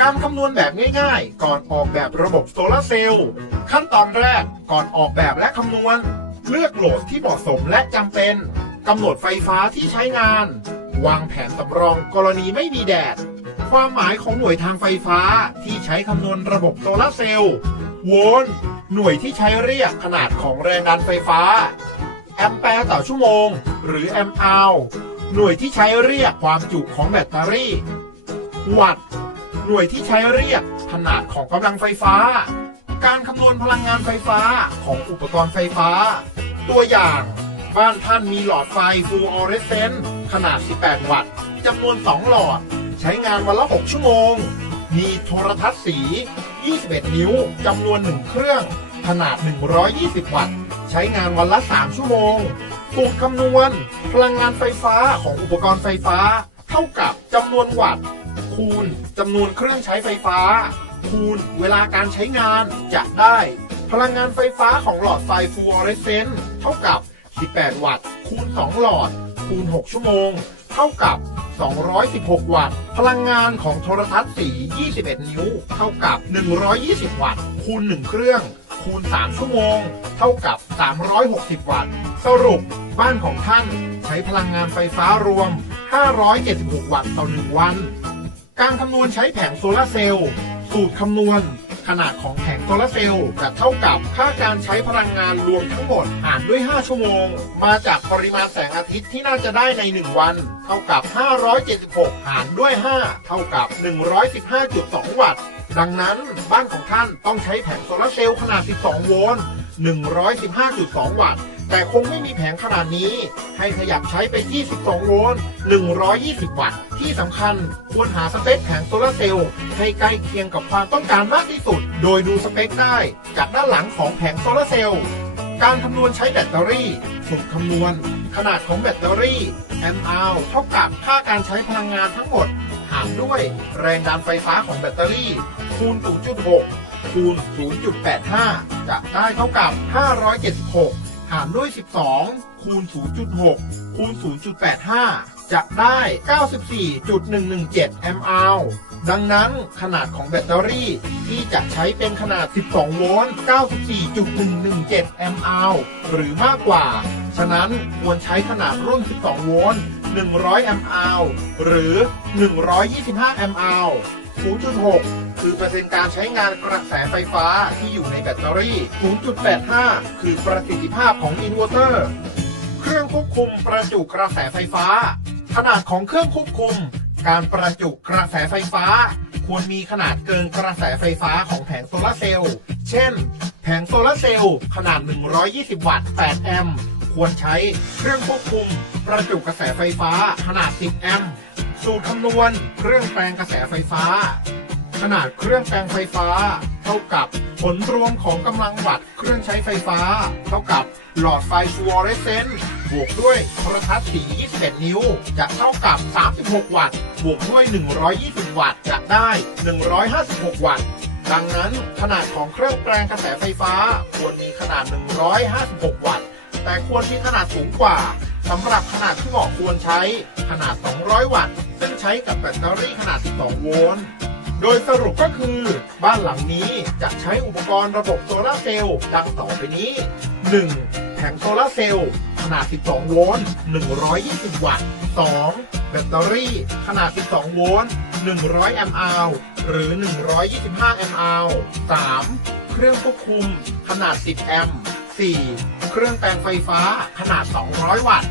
การคำนวณแบบง่ายๆ ก่อนออกแบบระบบโซลาร์เซลล์ขั้นตอนแรกก่อนออกแบบและคำนวณ เลือกโหลดที่เหมาะสมและจำเป็นกำหนดไฟฟ้าที่ใช้งาน วางแผนสำรองกรณีไม่มีแดด ความหมายของหน่วยทางไฟฟ้าที่ใช้คำนวณระบบโซลาร์เซลล์โวลต์หน่วยที่ใช้เรียกขนาดของแรงดันไฟฟ้า แอมแปร์ต่อชั่วโมง หรือแอมอัลหน่วยที่ใช้เรียกความจุของแบตเตอรี่ วัตต์ หน่วยที่ใช้เรียกขนาดของกำลังไฟฟ้า การคำนวณพลังงานไฟฟ้าของอุปกรณ์ไฟฟ้า ตัวอย่าง บ้านท่านมีหลอดไฟฟูออเรสเซนต์ขนาด 18 วัตต์จำนวน 2 หลอด ใช้งานวันละ 6 ชั่วโมง มีโทรทัศน์สี 21 นิ้วจำนวน 1 เครื่อง ขนาด 120 วัตต์ ใช้งานวันละ 3 ชั่วโมงสูตรคำนวณ พลังงานไฟฟ้าของอุปกรณ์ไฟฟ้า เท่ากับจำนวนวัตต์ คูณจำนวนเครื่องใช้ไฟฟ้า คูณเวลาการใช้งานจะได้ พลังงานไฟฟ้าของหลอดไฟฟูออเรสเซนต์เท่ากับ 18 วัตต์ คูณ 2 หลอด คูณ 6 ชั่วโมง เท่ากับ 216 วัตต์ พลังงานของโทรทัศน์สี 21 นิ้ว เท่ากับ 120 วัตต์ คูณ 1 เครื่อง คูณ 3 ชั่วโมง เท่ากับ 360 วัตต์ สรุปบ้านของท่านใช้พลังงานไฟฟ้ารวม 576 วัตต์ต่อ 1 วัน การคำนวณใช้แผงโซลาร์เซลล์สูตรคำนวณ ขนาดของแผงโซลาร์เซลล์จะเท่ากับค่าการใช้พลังงานรวมทั้งหมดหารด้วย 5 ชั่วโมง มาจากปริมาณแสงอาทิตย์ที่น่าจะได้ใน 1 วัน เท่ากับ 576 หารด้วย 5 เท่ากับ 115.2 วัตต์ ดังนั้นบ้านของท่านต้องใช้แผงโซลาร์เซลล์ขนาด 12 โวลต์115.2 วัตต์ แต่คงไม่มีแผงขนาดนี้ ให้ขยับใช้ไปที่12โวลต์ 120 วัตต์ ที่สำคัญควรหาสเปคแผงโซลาร์เซลล์ให้ใกล้เคียงกับความต้องการมากที่สุด โดยดูสเปคได้จากด้านหลังของแผงโซลาร์เซลล์ การคำนวณใช้แบตเตอรี่สูตรคำนวณ ขนาดของแบตเตอรี่แอมอัลเท่ากับค่าการใช้พลังงานทั้งหมด หารด้วยแรงดันไฟฟ้าของแบตเตอรี่ คูณ 0.6 คูณ 0.85 จะได้เท่ากับ 576 หารด้วย 12 คูณ 0.6 คูณ 0.85 จะได้ 94.117 แอมป์ ดังนั้นขนาดของแบตเตอรี่ที่จะใช้เป็นขนาด 12 โวลต์ 94.117 แอมป์ หรือมากกว่า ฉะนั้นควรใช้ขนาดรุ่น 12 โวลต์ 100 แอมป์อัลหรือ 125 แอมป์อัล0.6 คือเปอร์เซ็นต์การใช้งานกระแสไฟฟ้าที่อยู่ในแบตเตอรี่ 0.85 คือประสิทธิภาพของอินเวอร์เตอร์ เครื่องควบคุมประจุกระแสไฟฟ้า ขนาดของเครื่องควบคุม การประจุกระแสไฟฟ้า ควรมีขนาดเกินกระแสไฟฟ้าของแผงโซลาร์เซลล์ เช่น แผงโซลาร์เซลล์ขนาด 120 วัตต์ 8 แอมป์ ควรใช้เครื่องควบคุม ประจุกระแสไฟฟ้าขนาด 10 แอมป์สูตรคำนวณ เครื่องแปลงกระแสไฟฟ้า ขนาดเครื่องแปลงไฟฟ้า เท่ากับผลรวมของกำลังวัตต์เครื่องใช้ไฟฟ้า เท่ากับหลอดไฟฟลูออเรสเซนต์บวกด้วยโทรทัศน์สี 21 นิ้ว จะเท่ากับ 36 วัตต์ บวกด้วย 120 วัตต์ จะได้ 156 วัตต์ ดังนั้นขนาดของเครื่องแปลงกระแสไฟฟ้า ควรมีขนาด 156 วัตต์ แต่ควรมีขนาดสูงกว่าสำหรับขนาดที่เหมาะควรใช้ขนาด 200 วัตต์ ซึ่งใช้กับแบตเตอรี่ขนาด 12 โวลต์โดยสรุปก็คือ บ้านหลังนี้จะใช้อุปกรณ์ระบบโซลาเซลล์ดังต่อไปนี้ 1. แผงโซลาเซลล์ขนาด 12 โวลต์ 120 วัตต์ 2. แบตเตอรี่ขนาด 12 โวลต์ 100 แอมป์อัลหรือ 125 แอมป์อัล 3. เครื่องควบคุมขนาด 10 แอมป์ 4. เครื่องแปลงไฟฟ้าขนาด 200 วัตต์